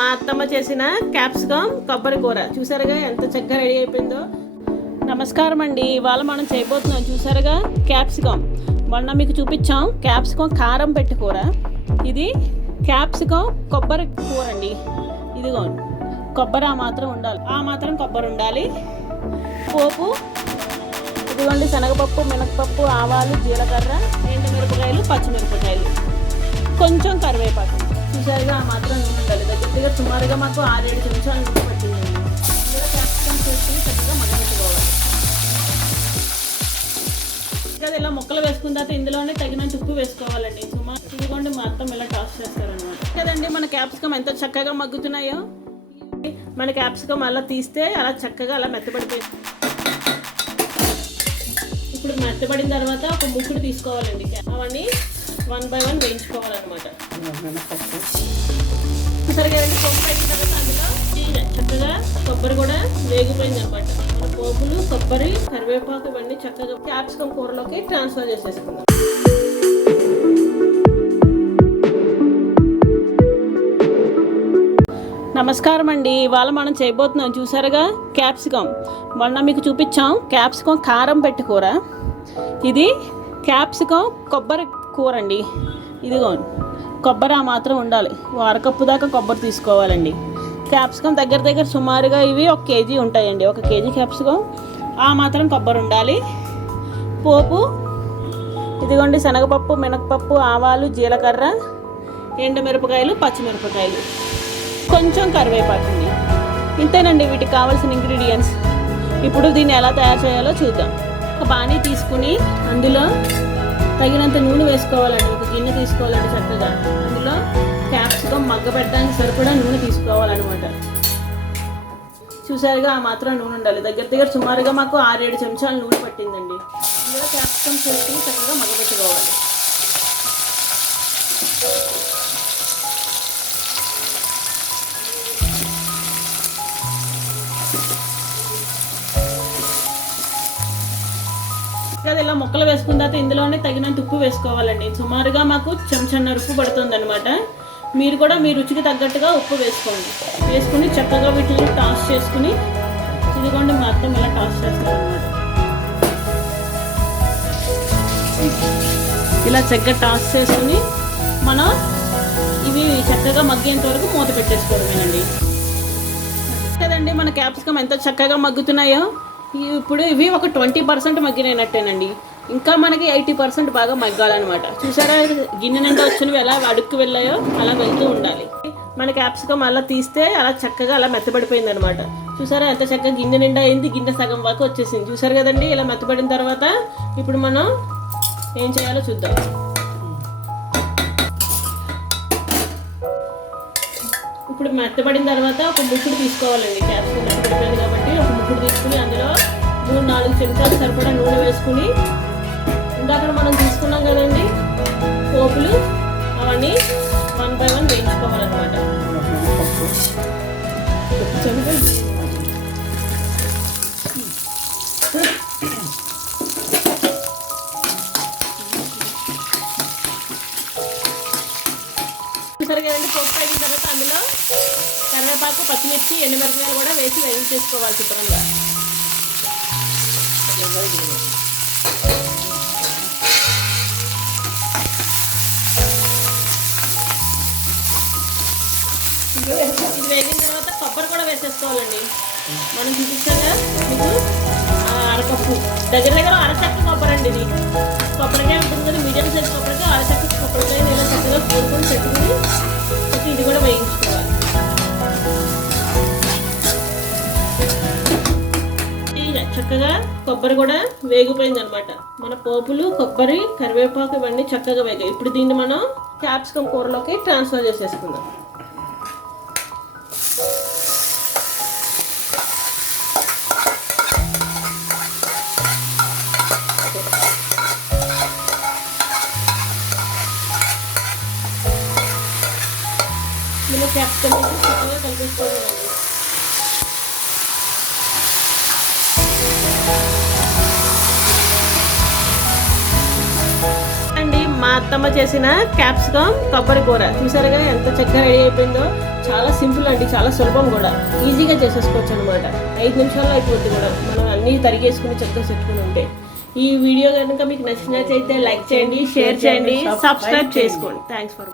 మా అత్తమ్మ చేసిన క్యాప్సికమ్ కొబ్బరి కూర చూసారుగా ఎంత చక్కగా రెడీ అయిపోయిందో. నమస్కారం అండి. ఇవాళ మనం చేయబోతున్నాం చూసారుగా క్యాప్సికమ్. మొన్న మీకు చూపించాం క్యాప్సికమ్ కారం పెట్టి కూర. ఇది క్యాప్సికమ్ కొబ్బరి కూర అండి. ఇదిగో కొబ్బరి ఆ మాత్రం కొబ్బరి ఉండాలి. పోపు ఇదిగోండి శనగపప్పు, మినపప్పు, ఆవాలు, జీలకర్ర, ఎండుమిరపకాయలు, పచ్చిమిరపకాయలు, కొంచెం కరివేపాకు. చూసారుగా ఆ మాత్రం నూనె ఉండాలి. దగ్గర సుమారుగా మాకు 6-7 నిమిషాలు నూనె పట్టిందండి. ఇందులో క్యాప్సికమ్ చేసుకుని చక్కగా మగ్గబెట్టుకోవాలి. అది ఇలా ముక్కలు వేసుకున్న తర్వాత ఇందులోనే తగినంత ఉప్పు వేసుకోవాలండి. సుమారు ఇదిగోండి మా అత్తం ఇలా టాస్ చేస్తారనమాట. కదండి మన క్యాప్సికమ్ ఎంత చక్కగా మగ్గుతున్నాయో. మన క్యాప్సికమ్ అలా తీస్తే అలా చక్కగా అలా మెత్తబడిపోయి ఇప్పుడు మెత్తబడిన తర్వాత ఒక ముక్కుడు తీసుకోవాలండి. అవన్నీ 1 by 1 వేయించుకోవాలన్నమాట. సరిగా పప్పు అయిన తర్వాత అందులో చక్కగా కొబ్బరి కూడా వేగిపోయింది అనమాట. మన పోపులు, కొబ్బరి, కరివేపాకు ఇవన్నీ చక్కగా క్యాప్సికమ్ కూరలోకి ట్రాన్స్ఫర్ చేసేసుకుందాం. నమస్కారం అండి. ఇవాళ మనం చేయబోతున్నాం చూసారుగా క్యాప్సికమ్. మొన్న మీకు చూపించాం క్యాప్సికమ్ కారం పెట్టి కూర. ఇది క్యాప్సికమ్ కొబ్బరి కూర అండి. ఇదిగో కొబ్బరి ఆ మాత్రం ఉండాలి. 1/2 కప్పు దాకా కొబ్బరి తీసుకోవాలండి. క్యాప్సికమ్ దగ్గర సుమారుగా ఇవి 1 కేజీ ఉంటాయండి. 1 కేజీ క్యాప్సికమ్ ఆ మాత్రం కొబ్బరి ఉండాలి. పోపు ఇదిగోండి శనగపప్పు, మినపప్పు, ఆవాలు, జీలకర్ర, ఎండుమిరపకాయలు, పచ్చిమిరపకాయలు, కొంచెం కరివేపాకు అండి. ఇంతేనండి వీటికి కావాల్సిన ఇంగ్రీడియంట్స్. ఇప్పుడు దీన్ని ఎలా తయారు చేయాలో చూద్దాం. ఒక బాణీ తీసుకుని అందులో తగినంత నూనె వేసుకోవాలండి. ఒక గిన్నె తీసుకోవాలండి చక్కగా. అందులో క్యాప్సికమ్ మగ్గబెట్టడానికి సరిపడా నూనె తీసుకోవాలన్నమాట. చూసారుగా ఆ మాత్రం నూనె ఉండాలి. దగ్గర సుమారుగా మాకు 6-7 చెంచాలు నూనె పట్టిందండి. అందులో క్యాప్సికమ్ చేసుకుని చక్కగా మగ్గబెట్టుకోవాలి. అది ఇలా ముక్కలు వేసుకున్న తర్వాత ఇందులోనే తగినంత ఉప్పు వేసుకోవాలండి. సుమారుగా మాకు చెంచన్నర ఉప్పు పడుతుంది అనమాట. మీరు కూడా మీ రుచికి తగ్గట్టుగా ఉప్పు వేసుకోండి. వేసుకుని చక్కగా వీటిని టాస్ చేసుకుని ఇదిగోండి మొత్తం ఇలా టాస్ చేస్తారనమాట. ఇలా చక్కగా టాస్ చేసుకుని మనం ఇవి చక్కగా మగ్గేంత వరకు మూత పెట్టేసుకోవడమేనండి. కదండి మన క్యాప్సికమ్ ఎంత చక్కగా మగ్గుతున్నాయో. ఇప్పుడు ఇవి ఒక 20% మగ్గినట్టేనండి. ఇంకా మనకి 80% బాగా మగ్గాలన్నమాట. చూసారా గిన్నె నిండా వచ్చినవి ఎలా అడుక్కు వెళ్ళాయో అలా వెళ్తూ ఉండాలి. మన క్యాప్సికమ్ అలా తీస్తే అలా చక్కగా అలా మెత్తబడిపోయింది అనమాట. చూసారా ఎంత చక్కగా గిన్నె నిండా అయింది. గిన్నె సగం వరకు వచ్చేసింది. చూసారు కదండి ఇలా మెత్తబడిన తర్వాత ఇప్పుడు మనం ఏం చేయాలో చూద్దాం. ఇప్పుడు మెత్తబడిన తర్వాత ఒక ముక్కుడు తీసుకోవాలండి. క్యాప్సికమ్ మెత్తబడిపోయింది కాబట్టి ఒక ముక్కుడు తీసుకుని అందులో 3-4 చెంచాలు సరిపడా నూనె వేసుకుని ఇందాక మనం తీసుకున్నాం కదండి పోపులు అవన్నీ 1 by 1 వేయించుకోవాలన్నమాట. చూసారు కదండి పోపు అయిన తర్వాత అందులో కరివేపాకు, పచ్చిమిర్చి, ఎండుమిరపకాయలు కూడా వేసి వేయించేసుకోవాలి శుభ్రంగా. ఇది వేగిన తర్వాత కొబ్బరి కూడా వేసేసుకోవాలండి. మనం చూపించాగా మీకు 1/2 కప్పు దగ్గర 1/2 చెక్క కొబ్బరి అండి. ఇది కొబ్బరికాయ ఉంటుంది కదా మీడియం సైజ్ కొబ్బరికాయ 1/2 చెక్క కొబ్బరికాయ ఇలా చక్కగా కూరుకొని పెట్టుకుని ఇది కూడా వేయించుకోవాలి. చక్కగా కొబ్బరి కూడా వేగిపోయింది అనమాట. మన పోపులు, కొబ్బరి, కరివేపాకు ఇవన్నీ చక్కగా వేగాయి. ఇప్పుడు దీన్ని మనం క్యాప్సికమ్ కూరలోకి ట్రాన్స్ఫర్ చేసేసుకుందాం. ఇలా క్యాప్సికమ్ చక్కగా కలిపేసుకోవాలి. మా అత్తమ్మ చేసిన క్యాప్సికమ్ కొబ్బరి కూర చూసారుగా ఎంత చక్కగా రెడీ అయిపోయిందో. చాలా సింపుల్ అండి, చాలా సులభం కూడా, ఈజీగా చేసేసుకోవచ్చు అనమాట. 5 నిమిషాల్లో అయిపోద్ది కూడా, మనం అన్నీ తరిగేసుకుని చక్కగా పెట్టుకుని ఉంటే. ఈ వీడియో కనుక మీకు నచ్చినట్లయితే లైక్ చేయండి, షేర్ చేయండి, సబ్స్క్రైబ్ చేసుకోండి. Thanks for